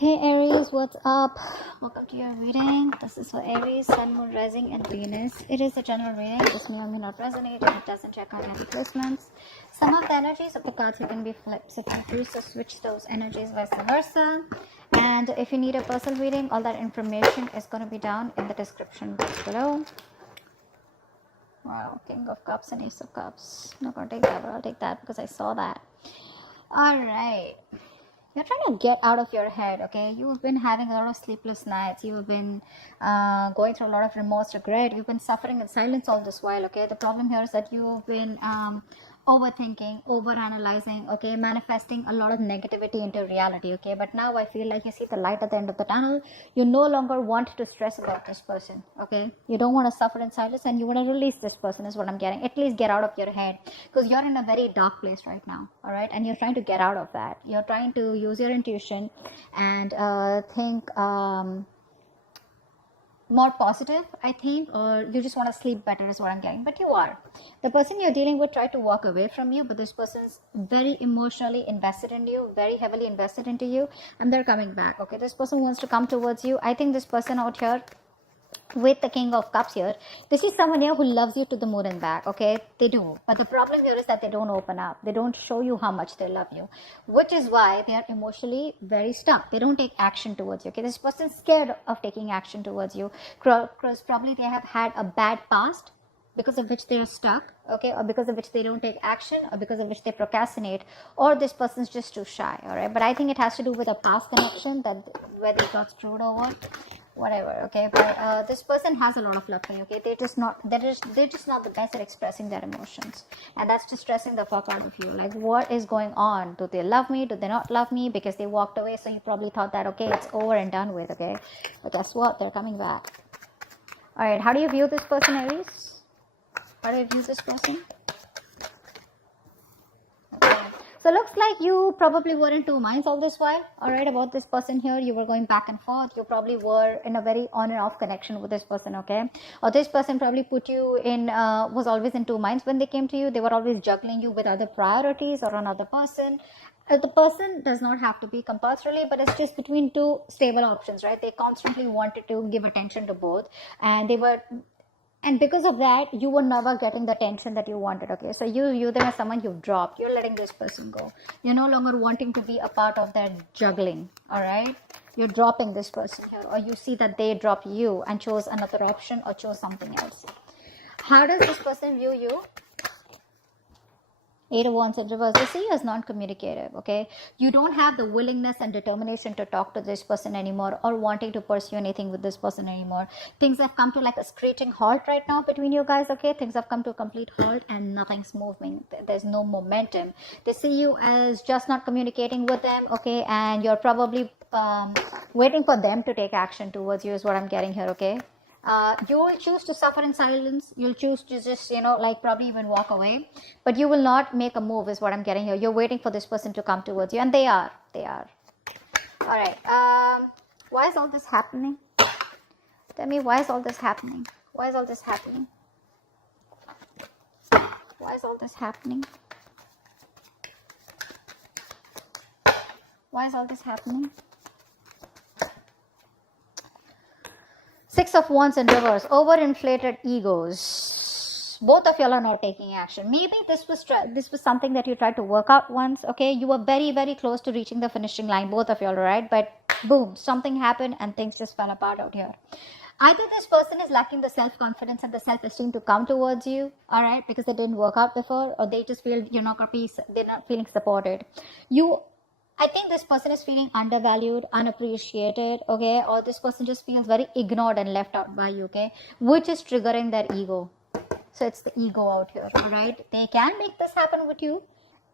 Hey Aries, what's up? Welcome to your reading. This is for Aries, Sun, Moon, Rising, and Venus. It is a general reading. This may or may not resonate, and it doesn't check out any placements. Some of the energies of the cards can be flipped, so feel free to switch those energies, vice versa. And if you need a personal reading, all that information is going to be down in the description box below. Wow, King of Cups and Ace of Cups. I'm not going to take that, but I'll take that because I saw that. All right. You're trying to get out of your head, okay? You've been having a lot of sleepless nights. You've been going through a lot of remorse, regret. You've been suffering in silence all this while, okay? The problem here is that you've been overthinking, overanalyzing, okay? Manifesting a lot of negativity into reality, okay? But now I feel like you see the light at the end of the tunnel. You no longer want to stress about this person, okay? You don't want to suffer in silence and you want to release this person is what I'm getting. At least get out of your head because you're in a very dark place right now, all right? And you're trying to get out of that. You're trying to use your intuition and think more positive, I think, or you just want to sleep better is what I'm getting. But you are. The person you're dealing with tried to walk away from you, but this person's very emotionally invested in you, very heavily invested into you, and they're coming back, okay? This person wants to come towards you. I think this person out here with the King of Cups here, this is someone here who loves you to the moon and back, okay? They do. But the problem here is that they don't open up. They don't show you how much they love you, which is why they are emotionally very stuck. They don't take action towards you, okay? This person's scared of taking action towards you because probably they have had a bad past because of which they are stuck, okay, or because of which they don't take action, or because of which they procrastinate, or this person's just too shy, all right? But I think it has to do with a past connection that where they got screwed over, whatever, okay? But this person has a lot of love for you, okay? They're just not the best at expressing their emotions, and that's just stressing the fuck out of you. Like, what is going on? Do they love me? Do they not love me? Because they walked away, so you probably thought that, okay, it's over and done with, okay? But guess what? They're coming back. All right, how do you view this person, Aries? How do you view this person? Okay. So looks like you probably were in two minds all this while, all right, about this person here. You were going back and forth. You probably were in a very on and off connection with this person, okay? Or this person probably put you in, was always in two minds when they came to you. They were always juggling you with other priorities or another person. The person does not have to be compulsorily, but it's just between two stable options, right? They constantly wanted to give attention to both, and because of that, you were never getting the attention that you wanted, okay? So you view them as someone you've dropped. You're letting this person go. You're no longer wanting to be a part of that juggling, all right? You're dropping this person here, or you see that they drop you and chose another option or chose something else. How does this person view you? 8 of Wands in reverse. They see you as non-communicative, okay? You don't have the willingness and determination to talk to this person anymore or wanting to pursue anything with this person anymore. Things have come to like a screeching halt right now between you guys, okay? Things have come to a complete halt and nothing's moving. There's no momentum. They see you as just not communicating with them, okay? And you're probably waiting for them to take action towards you is what I'm getting here, okay? You will choose to suffer in silence. You'll choose to just, like probably even walk away. But you will not make a move is what I'm getting here. You're waiting for this person to come towards you. And they are. All right. Why is all this happening? Tell me, why is all this happening? Why is all this happening? Why is all this happening? Why is all this happening? 6 of Wands in reverse. Overinflated egos. Both of y'all are not taking action. Maybe this was something that you tried to work out once, okay? You were very, very close to reaching the finishing line, both of y'all, right? But boom, something happened and things just fell apart out here. Either this person is lacking the self-confidence and the self-esteem to come towards you, all right, because it didn't work out before, or they just feel they're not feeling supported. I think this person is feeling undervalued, unappreciated, okay? Or this person just feels very ignored and left out by you, okay? Which is triggering their ego. So it's the ego out here, all right? They can make this happen with you.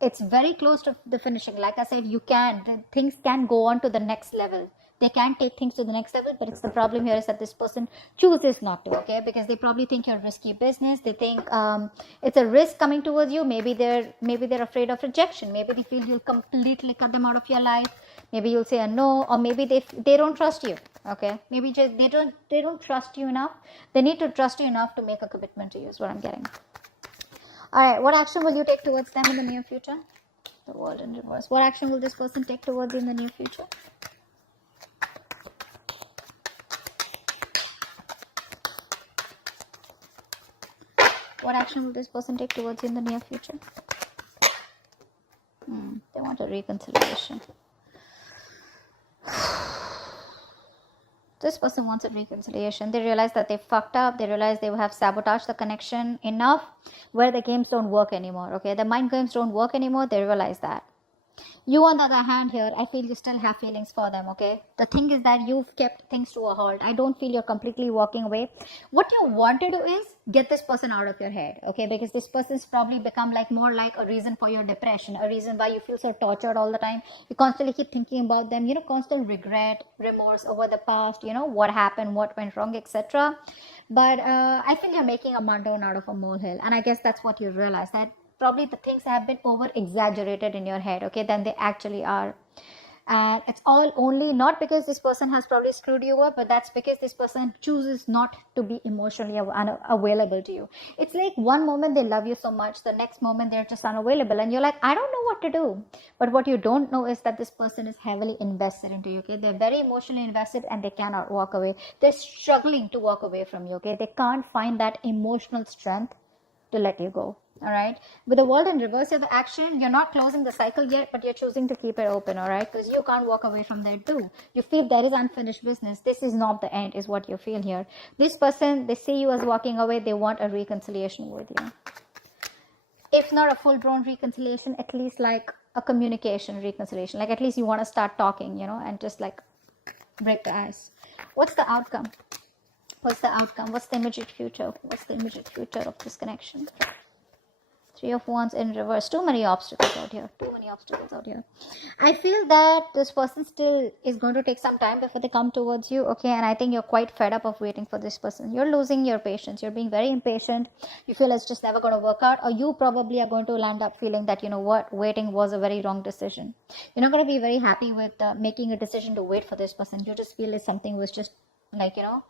It's very close to the finishing. Like I said, things can go on to the next level. They can take things to the next level, but it's the problem here is that this person chooses not to, okay? Because they probably think you're risky business. They think it's a risk coming towards you. Maybe they're afraid of rejection. Maybe they feel you'll completely cut them out of your life. Maybe you'll say a no, or maybe they don't trust you, okay? Maybe just they don't trust you enough. They need to trust you enough to make a commitment to you is what I'm getting. All right, what action will you take towards them in the near future? The World in reverse. What action will this person take towards you in the near future? What action will this person take towards you in the near future? They want a reconciliation. This person wants a reconciliation. They realize that they fucked up. They realize they have sabotaged the connection enough where the games don't work anymore. Okay, the mind games don't work anymore. They realize that. You, on the other hand, here, I feel you still have feelings for them, okay? The thing is that you've kept things to a halt. I don't feel you're completely walking away. What you want to do is get this person out of your head, okay? Because this person's probably become like more like a reason for your depression, a reason why you feel so tortured all the time. You constantly keep thinking about them, you know, constant regret, remorse over the past, you know, what happened, what went wrong, etc. But I feel you're making a mountain out of a molehill. And I guess that's what you realize, that probably the things have been over exaggerated in your head, okay, than they actually are. And it's all only not because this person has probably screwed you up, but that's because this person chooses not to be emotionally available to you. It's like one moment they love you so much, the next moment they're just unavailable, and you're like, I don't know what to do. But what you don't know is that this person is heavily invested into you, okay? They're very emotionally invested and they cannot walk away. They're struggling to walk away from you, okay? They can't find that emotional strength to let you go. All right, with the world in reverse of action, you're not closing the cycle yet, but you're choosing to keep it open. All right, because you can't walk away from that too. You feel there is unfinished business. This is not the end, is what you feel here. This person, they see you as walking away. They want a reconciliation with you. If not a full-blown reconciliation, at least like a communication reconciliation. Like at least you want to start talking, you know, and just like break the ice. What's the outcome? What's the outcome? What's the immediate future? What's the immediate future of this connection? Three of Wands in reverse. Too many obstacles out here. Too many obstacles out here. I feel that this person still is going to take some time before they come towards you. Okay. And I think you're quite fed up of waiting for this person. You're losing your patience. You're being very impatient. You feel it's just never going to work out. Or you probably are going to land up feeling that, you know what, waiting was a very wrong decision. You're not going to be very happy with making a decision to wait for this person. You just feel that something was just like, you know,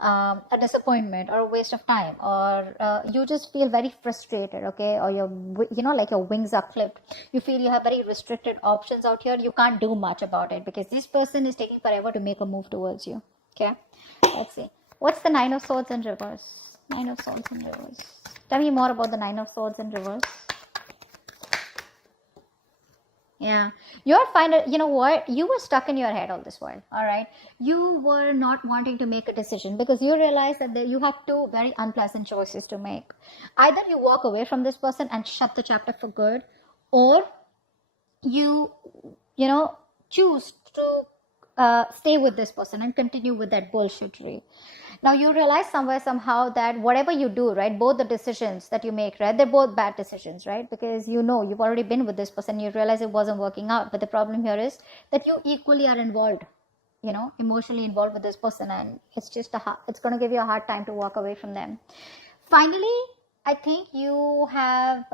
a disappointment or a waste of time, or you just feel very frustrated, okay, or you know, like your wings are clipped. You feel you have very restricted options out here. You can't do much about it because this person is taking forever to make a move towards you. Okay, let's see. What's the Nine of Swords in reverse? Nine of Swords in reverse. Tell me more about the Nine of Swords in reverse. Yeah, you're fine. You know what? You were stuck in your head all this while. All right. You were not wanting to make a decision because you realize that you have two very unpleasant choices to make. Either you walk away from this person and shut the chapter for good, or you know, choose to stay with this person and continue with that bullshittery. Now you realize somewhere, somehow, that whatever you do, right, both the decisions that you make, right, they're both bad decisions, right? Because you know you've already been with this person, you realize it wasn't working out. But the problem here is that you equally are involved, you know, emotionally involved with this person, and it's just it's going to give you a hard time to walk away from them. Finally, I think you have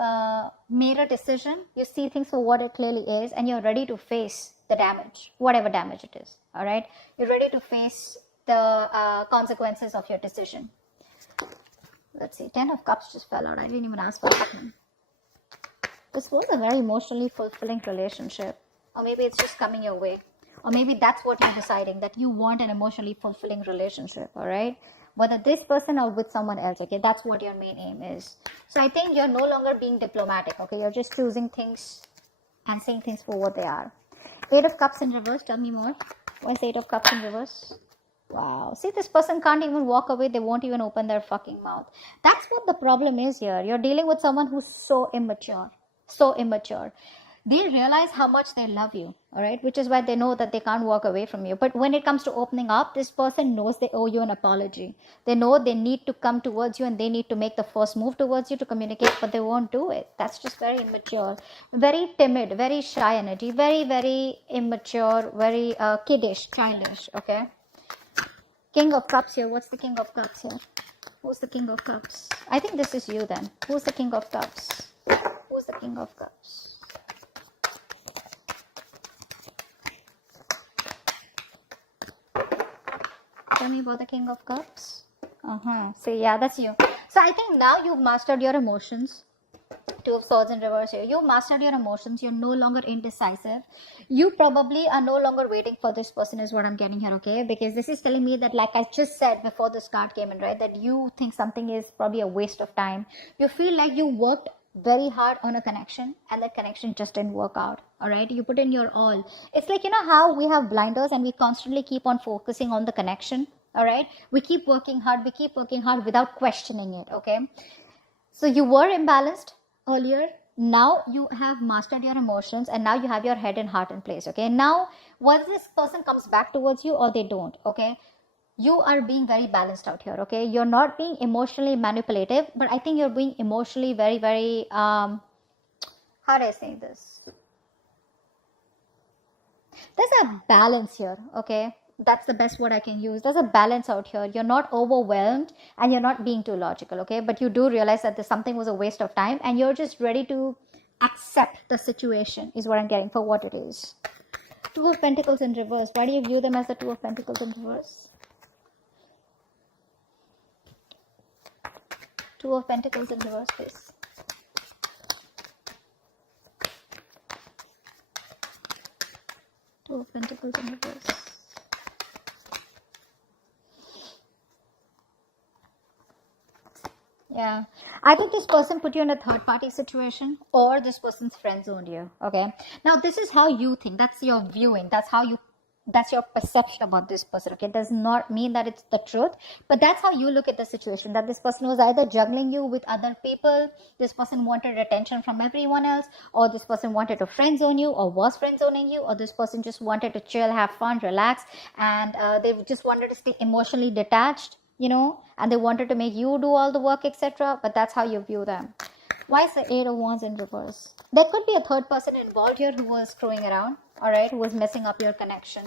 made a decision. You see things for what it clearly is, and you're ready to face the damage, whatever damage it is. All right, you're ready to face the consequences of your decision. Let's see. 10 of Cups just fell out. I didn't even ask for that one. This was a very emotionally fulfilling relationship, or maybe it's just coming your way, or maybe that's what you're deciding, that you want an emotionally fulfilling relationship. All right, whether this person or with someone else. Okay, that's what your main aim is. So I think you're no longer being diplomatic. Okay, you're just choosing things and saying things for what they are. 8 of Cups in reverse. Tell me more. Why is 8 of Cups in reverse? Wow. See, this person can't even walk away. They won't even open their fucking mouth. That's what the problem is here. You're dealing with someone who's so immature. So immature. They realize how much they love you, all right? Which is why they know that they can't walk away from you. But when it comes to opening up, this person knows they owe you an apology. They know they need to come towards you and they need to make the first move towards you to communicate, but they won't do it. That's just very immature. Very timid, very shy energy. Very, very immature, very kiddish, childish, okay? King of Cups here. What's the King of Cups here? Who's the King of Cups? I think this is you then. Who's the King of Cups? Who's the King of Cups? Tell me about the King of Cups. So yeah, that's you. So I think now you've mastered your emotions. Two of Swords in reverse here. You mastered your emotions. You're no longer indecisive. You probably are no longer waiting for this person is what I'm getting here, okay? Because this is telling me that, like I just said before this card came in, right? That you think something is probably a waste of time. You feel like you worked very hard on a connection and that connection just didn't work out, all right? You put in your all. It's like, you know how we have blinders and we constantly keep on focusing on the connection, all right? We keep working hard without questioning it, okay? So you were imbalanced earlier. Now you have mastered your emotions and now you have your head and heart in place, okay? Now whether this person comes back towards you or they don't, okay, you are being very balanced out here, okay? You're not being emotionally manipulative, but I think you're being emotionally very, very how do I say this, there's a balance here, okay? That's the best word I can use. There's a balance out here. You're not overwhelmed and you're not being too logical, okay? But you do realize that this something was a waste of time and you're just ready to accept the situation is what I'm getting for what it is. Two of Pentacles in reverse. Why do you view them as the Two of Pentacles in reverse? Two of Pentacles in reverse, please. Two of Pentacles in reverse. Yeah, I think this person put you in a third party situation or this person's friend zoned you, okay? Now this is how you think, that's your viewing, that's your perception about this person, okay? It does not mean that it's the truth, but that's how you look at the situation, that this person was either juggling you with other people, this person wanted attention from everyone else, or this person wanted to friend zone you or was friend zoning you, or this person just wanted to chill, have fun, relax, and they just wanted to stay emotionally detached, you know, and they wanted to make you do all the work, etc. But that's how you view them. Why is the Eight of Wands in reverse? There could be a third person involved here who was screwing around, all right, who was messing up your connection.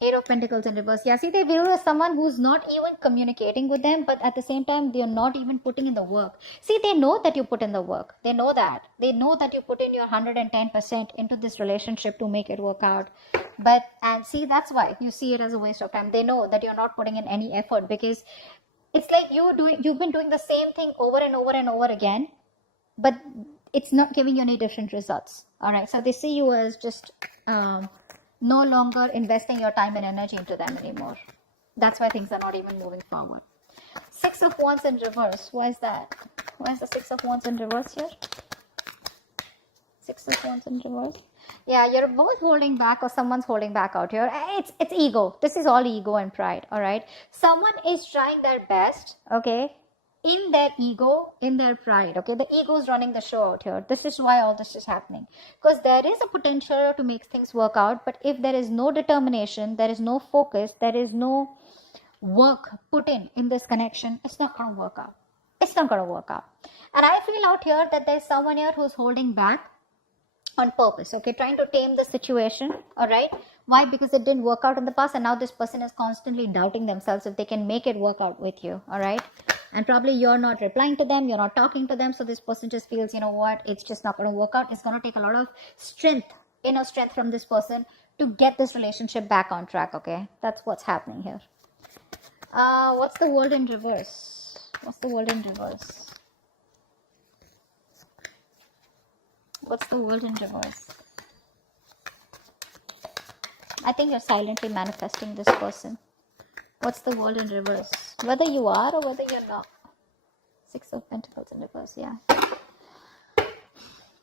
Eight of Pentacles in reverse. Yeah, see, they view you as someone who's not even communicating with them, but at the same time, they're not even putting in the work. See, they know that you put in the work. They know that. They know that you put in your 110% into this relationship to make it work out. But, and see, that's why you see it as a waste of time. They know that you're not putting in any effort because it's like you've been doing the same thing over and over and over again, but it's not giving you any different results. All right. So they see you as just, no longer investing your time and energy into them anymore. That's why things are not even moving forward. Six of Wands in reverse. Why is that? Why is the Six of Wands in reverse here? Six of Wands in reverse. Yeah, you're both holding back or someone's holding back out here. It's ego. This is all ego and pride. All right. Someone is trying their best. Okay. In their ego, in their pride, okay? The ego is running the show out here. This is why all this is happening. Because there is a potential to make things work out, but if there is no determination, there is no focus, there is no work put in this connection, it's not going to work out. It's not going to work out. And I feel out here that there's someone here who's holding back on purpose, okay? Trying to tame the situation, all right? Why? Because it didn't work out in the past, and now this person is constantly doubting themselves if they can make it work out with you, all right? And probably you're not replying to them, you're not talking to them, so this person just feels, you know what, it's just not going to work out. It's going to take a lot of strength, inner strength from this person to get this relationship back on track, okay? That's what's happening here. What's the World in reverse? What's the World in reverse? What's the World in reverse? I think you're silently manifesting this person. What's the World in reverse? Whether you are or whether you're not. Six of Pentacles in reverse, yeah.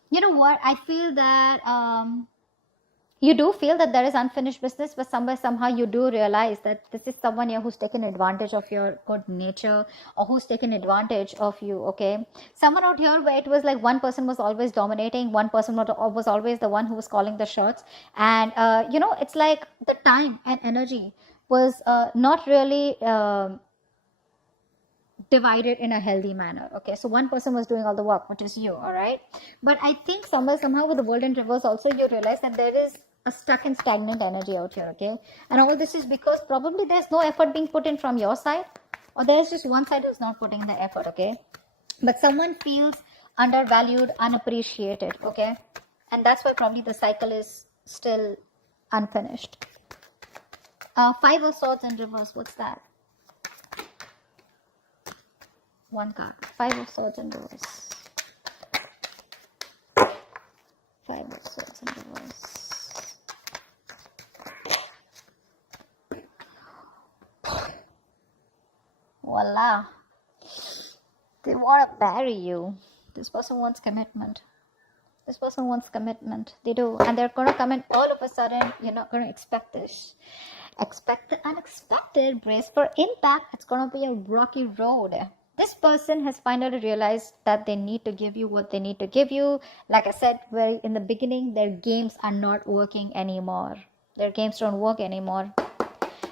You know what? I feel that you do feel that there is unfinished business, but somehow you do realize that this is someone here who's taken advantage of your good nature or who's taken advantage of you, okay? Someone out here where it was like one person was always dominating, one person was always the one who was calling the shots. And, you know, it's like the time and energy was not really divided in a healthy manner, okay? So one person was doing all the work, which is you, all right? But I think somehow with the World in reverse also, you realize that there is a stuck and stagnant energy out here, okay? And all this is because probably there's no effort being put in from your side, or there's just one side who's not putting the effort, okay? But someone feels undervalued, unappreciated, okay? And that's why probably the cycle is still unfinished. Five of Swords in reverse, what's that? One card. Five of Swords in reverse. in reverse. Voila. They want to marry you. This person wants commitment. This person wants commitment. They do. And they're going to come in all of a sudden. You're not going to expect this. Expect the unexpected. Brace for impact. It's going to be a rocky road. This person has finally realized that they need to give you what they need to give you. Like I said, very in the beginning, their games are not working anymore. Their games don't work anymore.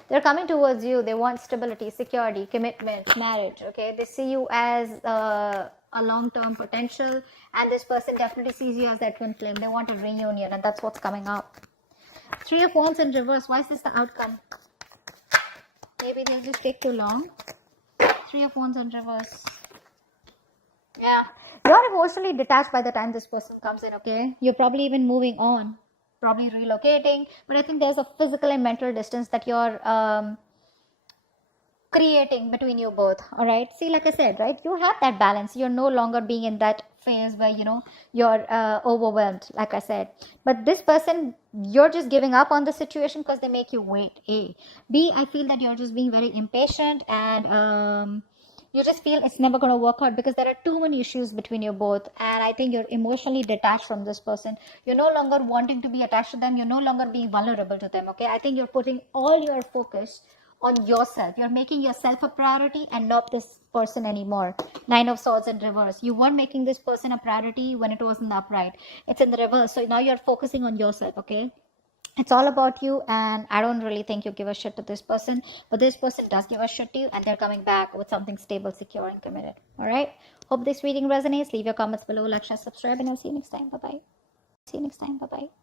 They're coming towards you. They want stability, security, commitment, marriage. Okay, they see you as a long-term potential, and this person definitely sees you as their twin flame. They want a reunion, and that's what's coming up. Three of Wands in reverse. Why is this the outcome? Maybe they'll just take too long. Three of Wands in reverse. Yeah, you're emotionally detached by the time this person comes in. Okay, you're probably even moving on. Probably relocating, but I think there's a physical and mental distance that you're creating between you both. All right, see, like I said, right, you have that balance. You're no longer being in that phase where you're overwhelmed, like I said. But this person, you're just giving up on the situation because they make you wait. A. B, I feel that you're just being very impatient, and you just feel it's never going to work out because there are too many issues between you both. And I think you're emotionally detached from this person. You're no longer wanting to be attached to them. You're no longer being vulnerable to them. Okay, I think you're putting all your focus on yourself. You're making yourself a priority and not this person anymore. Nine of Swords in reverse. You weren't making this person a priority when it was in the upright. It's in the reverse. So now you're focusing on yourself. Okay, it's all about you, and I don't really think you give a shit to this person, but this person does give a shit to you, and they're coming back with something stable, secure, and committed. All right, hope this reading resonates. Leave your comments below, like, share, subscribe, and I'll see you next time. Bye bye. See you next time. Bye bye.